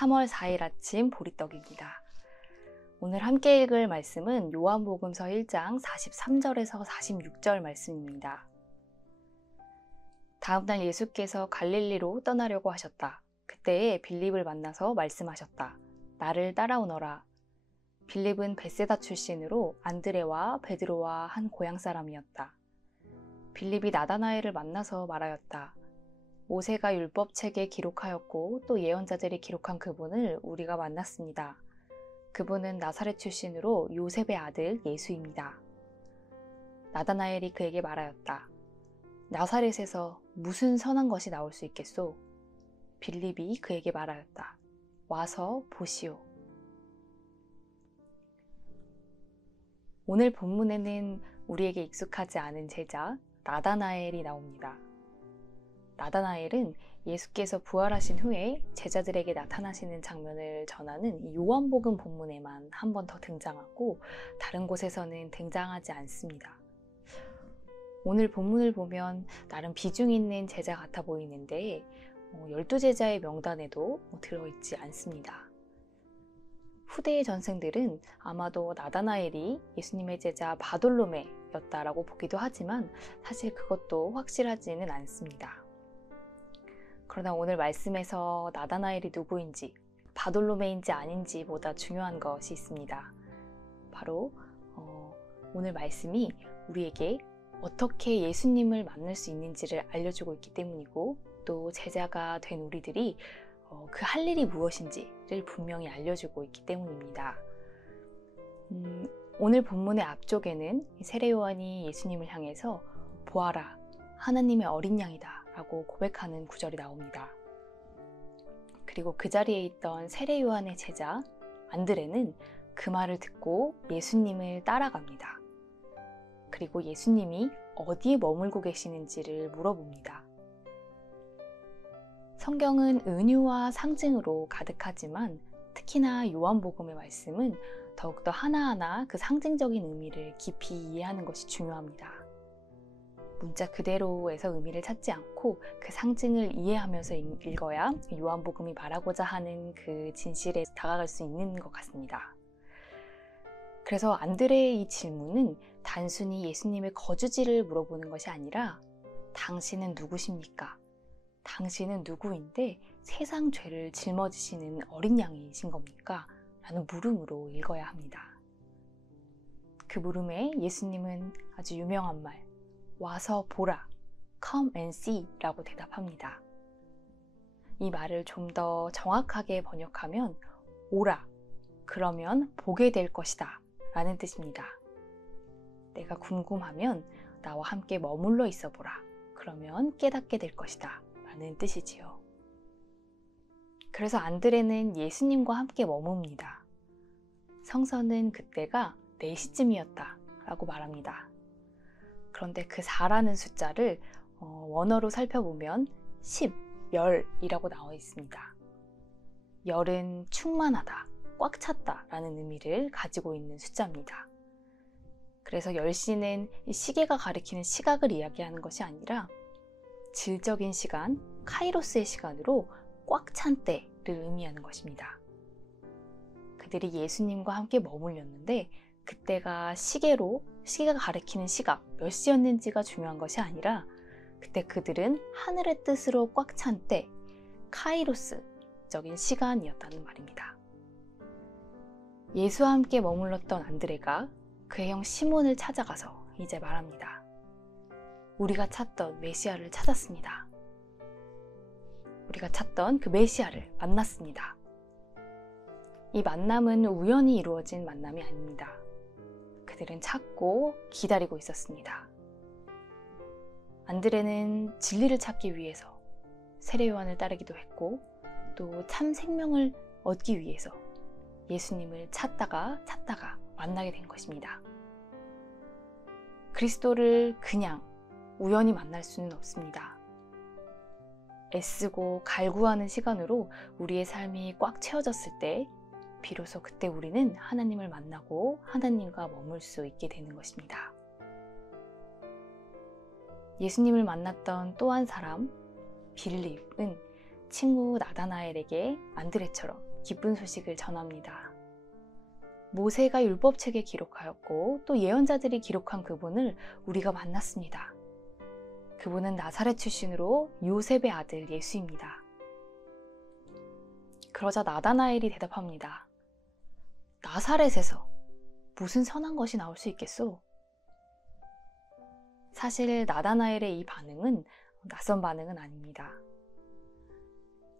3월 4일 아침 보리떡입니다. 오늘 함께 읽을 말씀은 요한복음서 1장 43절에서 46절 말씀입니다. 다음 날 예수께서 갈릴리로 떠나려고 하셨다. 그때에 빌립을 만나서 말씀하셨다. 나를 따라오너라. 빌립은 벳세다 출신으로 안드레와 베드로와 한 고향 사람이었다. 빌립이 나다나엘을 만나서 말하였다. 모세가 율법책에 기록하였고 또 예언자들이 기록한 그분을 우리가 만났습니다. 그분은 나사렛 출신으로 요셉의 아들 예수입니다. 나다나엘이 그에게 말하였다. 나사렛에서 무슨 선한 것이 나올 수 있겠소? 빌립이 그에게 말하였다. 와서 보시오. 오늘 본문에는 우리에게 익숙하지 않은 제자 나다나엘이 나옵니다. 나다나엘은 예수께서 부활하신 후에 제자들에게 나타나시는 장면을 전하는 요한복음 본문에만 한 번 더 등장하고 다른 곳에서는 등장하지 않습니다. 오늘 본문을 보면 나름 비중 있는 제자 같아 보이는데 12제자의 명단에도 들어있지 않습니다. 후대의 전생들은 아마도 나다나엘이 예수님의 제자 바돌로메였다라고 보기도 하지만 사실 그것도 확실하지는 않습니다. 그러나 오늘 말씀에서 나다나엘이 누구인지 바돌로메인지 아닌지보다 중요한 것이 있습니다. 바로 오늘 말씀이 우리에게 어떻게 예수님을 만날 수 있는지를 알려주고 있기 때문이고 또 제자가 된 우리들이 그 할 일이 무엇인지를 분명히 알려주고 있기 때문입니다. 오늘 본문의 앞쪽에는 세례 요한이 예수님을 향해서 보아라, 하나님의 어린 양이다 라고 고백하는 구절이 나옵니다. 그리고 그 자리에 있던 세례 요한의 제자 안드레는 그 말을 듣고 예수님을 따라갑니다. 그리고 예수님이 어디에 머물고 계시는지를 물어봅니다. 성경은 은유와 상징으로 가득하지만 특히나 요한복음의 말씀은 더욱더 하나하나 그 상징적인 의미를 깊이 이해하는 것이 중요합니다. 문자 그대로에서 의미를 찾지 않고 그 상징을 이해하면서 읽어야 요한복음이 말하고자 하는 그 진실에 다가갈 수 있는 것 같습니다. 그래서 안드레의 이 질문은 단순히 예수님의 거주지를 물어보는 것이 아니라 당신은 누구십니까? 당신은 누구인데 세상 죄를 짊어지시는 어린 양이신 겁니까? 라는 물음으로 읽어야 합니다. 그 물음에 예수님은 아주 유명한 말 와서 보라, come and see 라고 대답합니다. 이 말을 좀 더 정확하게 번역하면 오라, 그러면 보게 될 것이다 라는 뜻입니다. 내가 궁금하면 나와 함께 머물러 있어 보라, 그러면 깨닫게 될 것이다 라는 뜻이지요. 그래서 안드레는 예수님과 함께 머뭅니다. 성서는 그때가 4시쯤이었다 라고 말합니다. 그런데 그 4라는 숫자를 원어로 살펴보면 10, 열이라고 나와 있습니다. 열은 충만하다, 꽉 찼다 라는 의미를 가지고 있는 숫자입니다. 그래서 10시는 시계가 가리키는 시각을 이야기하는 것이 아니라 질적인 시간, 카이로스의 시간으로 꽉 찬 때를 의미하는 것입니다. 그들이 예수님과 함께 머물렸는데 그때가 시계가 가리키는 시각, 몇 시였는지가 중요한 것이 아니라 그때 그들은 하늘의 뜻으로 꽉 찬 때, 카이로스적인 시간이었다는 말입니다. 예수와 함께 머물렀던 안드레가 그의 형 시몬을 찾아가서 이제 말합니다. 우리가 찾던 메시아를 찾았습니다. 우리가 찾던 그 메시아를 만났습니다. 이 만남은 우연히 이루어진 만남이 아닙니다. 그들은 찾고 기다리고 있었습니다. 안드레는 진리를 찾기 위해서 세례 요한을 따르기도 했고 또 참 생명을 얻기 위해서 예수님을 찾다가 만나게 된 것입니다. 그리스도를 그냥 우연히 만날 수는 없습니다. 애쓰고 갈구하는 시간으로 우리의 삶이 꽉 채워졌을 때 비로소 그때 우리는 하나님을 만나고 하나님과 머물 수 있게 되는 것입니다. 예수님을 만났던 또 한 사람 빌립은 친구 나다나엘에게 안드레처럼 기쁜 소식을 전합니다. 모세가 율법책에 기록하였고 또 예언자들이 기록한 그분을 우리가 만났습니다. 그분은 나사렛 출신으로 요셉의 아들 예수입니다. 그러자 나다나엘이 대답합니다. 나사렛에서 무슨 선한 것이 나올 수 있겠소? 사실 나다나엘의 이 반응은 낯선 반응은 아닙니다.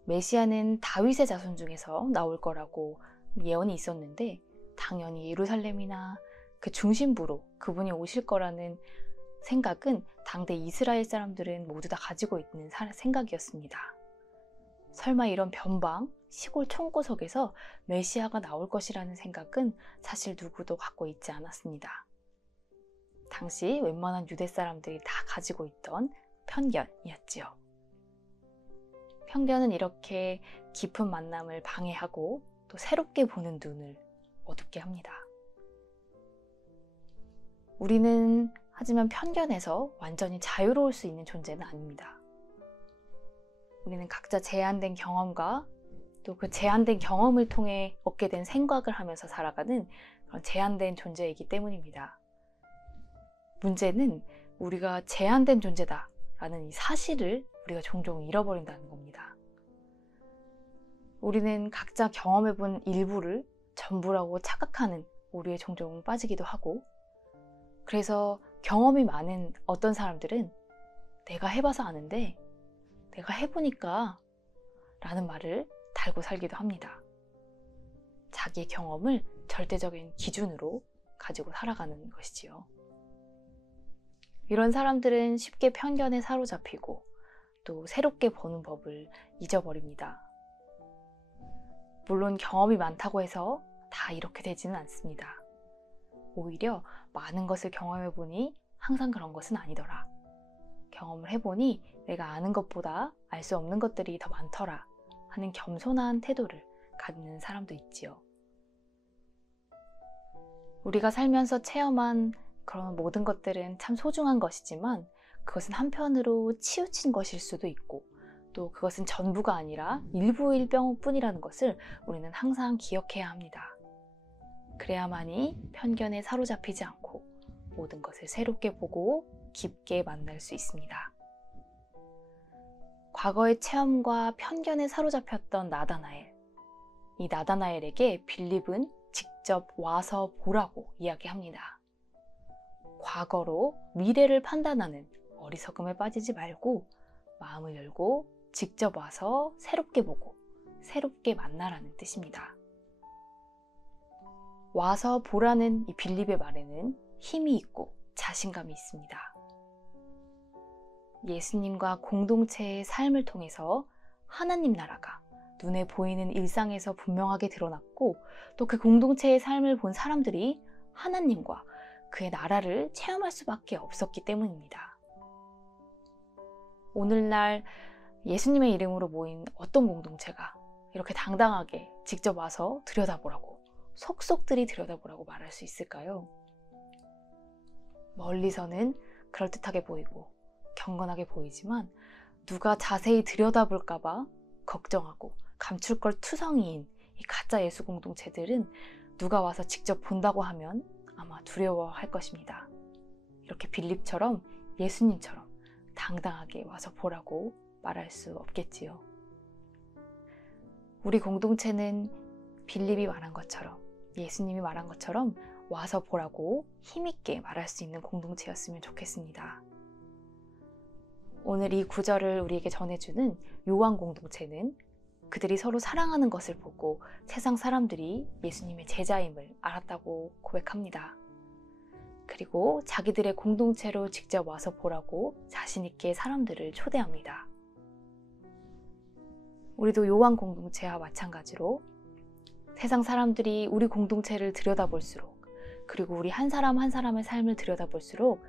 메시아는 다윗의 자손 중에서 나올 거라고 예언이 있었는데 당연히 예루살렘이나 그 중심부로 그분이 오실 거라는 생각은 당대 이스라엘 사람들은 모두 다 가지고 있는 생각이었습니다. 설마 이런 변방, 시골 총구석에서 메시아가 나올 것이라는 생각은 사실 누구도 갖고 있지 않았습니다. 당시 웬만한 유대 사람들이 다 가지고 있던 편견이었지요. 편견은 이렇게 깊은 만남을 방해하고 또 새롭게 보는 눈을 어둡게 합니다. 우리는 하지만 편견에서 완전히 자유로울 수 있는 존재는 아닙니다. 우리는 각자 제한된 경험과 또 그 제한된 경험을 통해 얻게 된 생각을 하면서 살아가는 그런 제한된 존재이기 때문입니다. 문제는 우리가 제한된 존재다라는 이 사실을 우리가 종종 잃어버린다는 겁니다. 우리는 각자 경험해본 일부를 전부라고 착각하는 오류에 종종 빠지기도 하고, 그래서 경험이 많은 어떤 사람들은 내가 해봐서 아는데 내가 해보니까 라는 말을 달고 살기도 합니다. 자기의 경험을 절대적인 기준으로 가지고 살아가는 것이지요. 이런 사람들은 쉽게 편견에 사로잡히고 또 새롭게 보는 법을 잊어버립니다. 물론 경험이 많다고 해서 다 이렇게 되지는 않습니다. 오히려 많은 것을 경험해보니 항상 그런 것은 아니더라. 경험을 해보니 내가 아는 것보다 알 수 없는 것들이 더 많더라 하는 겸손한 태도를 갖는 사람도 있지요. 우리가 살면서 체험한 그런 모든 것들은 참 소중한 것이지만 그것은 한편으로 치우친 것일 수도 있고 또 그것은 전부가 아니라 일부일 뿐이라는 것을 우리는 항상 기억해야 합니다. 그래야만이 편견에 사로잡히지 않고 모든 것을 새롭게 보고 깊게 만날 수 있습니다. 과거의 체험과 편견에 사로잡혔던 나다나엘. 이 나다나엘에게 빌립은 직접 와서 보라고 이야기합니다. 과거로 미래를 판단하는 어리석음에 빠지지 말고 마음을 열고 직접 와서 새롭게 보고 새롭게 만나라는 뜻입니다. 와서 보라는 이 빌립의 말에는 힘이 있고 자신감이 있습니다. 예수님과 공동체의 삶을 통해서 하나님 나라가 눈에 보이는 일상에서 분명하게 드러났고 또 그 공동체의 삶을 본 사람들이 하나님과 그의 나라를 체험할 수밖에 없었기 때문입니다. 오늘날 예수님의 이름으로 모인 어떤 공동체가 이렇게 당당하게 직접 와서 들여다보라고, 속속들이 들여다보라고 말할 수 있을까요? 멀리서는 그럴듯하게 보이고 경건하게 보이지만 누가 자세히 들여다볼까봐 걱정하고 감출 걸 투성이인 이 가짜 예수 공동체들은 누가 와서 직접 본다고 하면 아마 두려워할 것입니다. 이렇게 빌립처럼 예수님처럼 당당하게 와서 보라고 말할 수 없겠지요. 우리 공동체는 빌립이 말한 것처럼, 예수님이 말한 것처럼 와서 보라고 힘있게 말할 수 있는 공동체였으면 좋겠습니다. 오늘 이 구절을 우리에게 전해주는 요한 공동체는 그들이 서로 사랑하는 것을 보고 세상 사람들이 예수님의 제자임을 알았다고 고백합니다. 그리고 자기들의 공동체로 직접 와서 보라고 자신 있게 사람들을 초대합니다. 우리도 요한 공동체와 마찬가지로 세상 사람들이 우리 공동체를 들여다볼수록, 그리고 우리 한 사람 한 사람의 삶을 들여다볼수록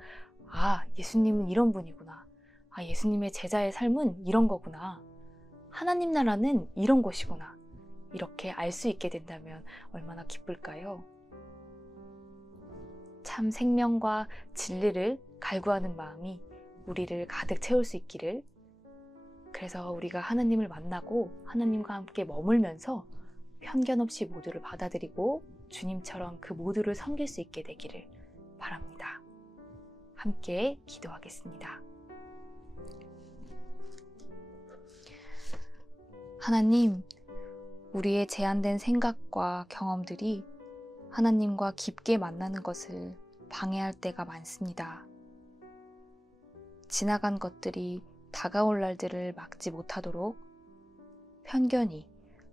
아, 예수님은 이런 분이구나. 아, 예수님의 제자의 삶은 이런 거구나. 하나님 나라는 이런 곳이구나. 이렇게 알 수 있게 된다면 얼마나 기쁠까요? 참 생명과 진리를 갈구하는 마음이 우리를 가득 채울 수 있기를 그래서 우리가 하나님을 만나고 하나님과 함께 머물면서 편견 없이 모두를 받아들이고 주님처럼 그 모두를 섬길 수 있게 되기를 바랍니다. 함께 기도하겠습니다. 하나님, 우리의 제한된 생각과 경험들이 하나님과 깊게 만나는 것을 방해할 때가 많습니다. 지나간 것들이 다가올 날들을 막지 못하도록, 편견이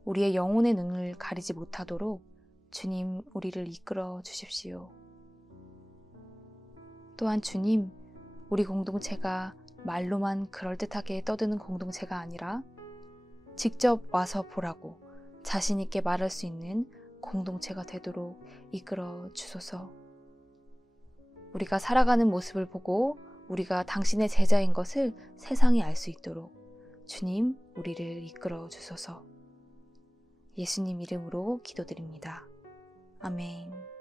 우리의 영혼의 눈을 가리지 못하도록 주님, 우리를 이끌어 주십시오. 또한 주님, 우리 공동체가 말로만 그럴듯하게 떠드는 공동체가 아니라 직접 와서 보라고 자신 있게 말할 수 있는 공동체가 되도록 이끌어 주소서. 우리가 살아가는 모습을 보고 우리가 당신의 제자인 것을 세상이 알 수 있도록 주님, 우리를 이끌어 주소서. 예수님 이름으로 기도드립니다. 아멘.